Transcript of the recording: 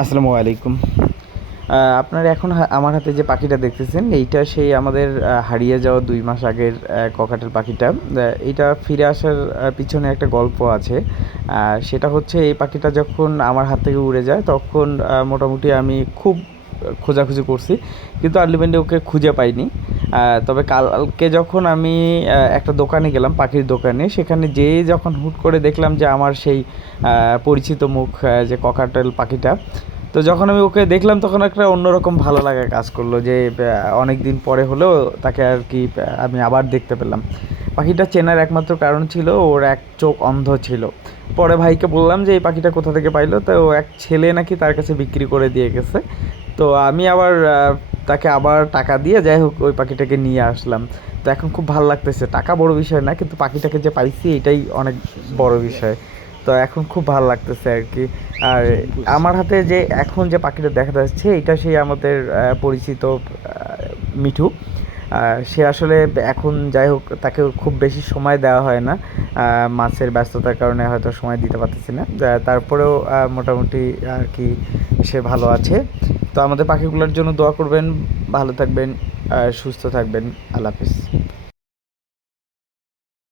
আসসালামু আলাইকুম। আপনারা এখন আমার হাতে যে পাখিটা দেখতেছেন এইটা সেই আমাদের হারিয়ে যাওয়া ২ মাস আগের ককাটেল পাখিটা। এইটা ফিরে আসার পিছনে একটা গল্প আছে। সেটা হচ্ছে এই পাখিটা যখন আমার হাত থেকে উড়ে যায় তখন মোটামুটি আমি খুব খোঁজাখুঁজি করছি। কিন্তু আল্টিমেটলি ওকে খুঁজে পাইনি। তবে কালকে যখন আমি একটা দোকানে গেলাম, পাখির দোকানে, সেখানে যেয়ে যখন হুট করে দেখলাম যে আমার সেই পরিচিত মুখ, যে ককাটেল পাখিটা। তো যখন আমি ওকে দেখলাম তখন একটা অন্যরকম ভালো লাগা কাজ করলো যে অনেক দিন পরে হলেও তাকে আর কি আমি আবার দেখতে পেলাম। পাখিটা চেনার একমাত্র কারণ ছিল ওর এক চোখ অন্ধ ছিল। পরে ভাইকে বললাম যে এই পাখিটা কোথা থেকে পাইলো, তো ও এক ছেলে নাকি তার কাছে বিক্রি করে দিয়ে গেছে। তো আমি আবার তাকে আবার টাকা দিয়ে যাই হোক ওই পাখিটাকে নিয়ে আসলাম। তো এখন খুব ভালো লাগতেছে, টাকা বড় বিষয় না, কিন্তু পাখিটাকে যে পাইছি এটাই অনেক বড় বিষয়। তো এখন খুব ভালো লাগতেছে আর কি। আর আমার হাতে যে এখন যে পাখিটা দেখা যাচ্ছে এটা সেই আমাদের পরিচিত মিঠু। সে আসলে এখন যাই হোক তাকে খুব বেশি সময় দেওয়া হয় না, মাছের ব্যস্ততার কারণে হয়তো সময় দিতে পারতেছি না। তারপরেও মোটামুটি আর কি সে ভালো আছে। তো আমাদের পাখিগুলোর জন্য দোয়া করবেন, ভালো থাকবেন, সুস্থ থাকবেন। আল্লাহ হাফিজ।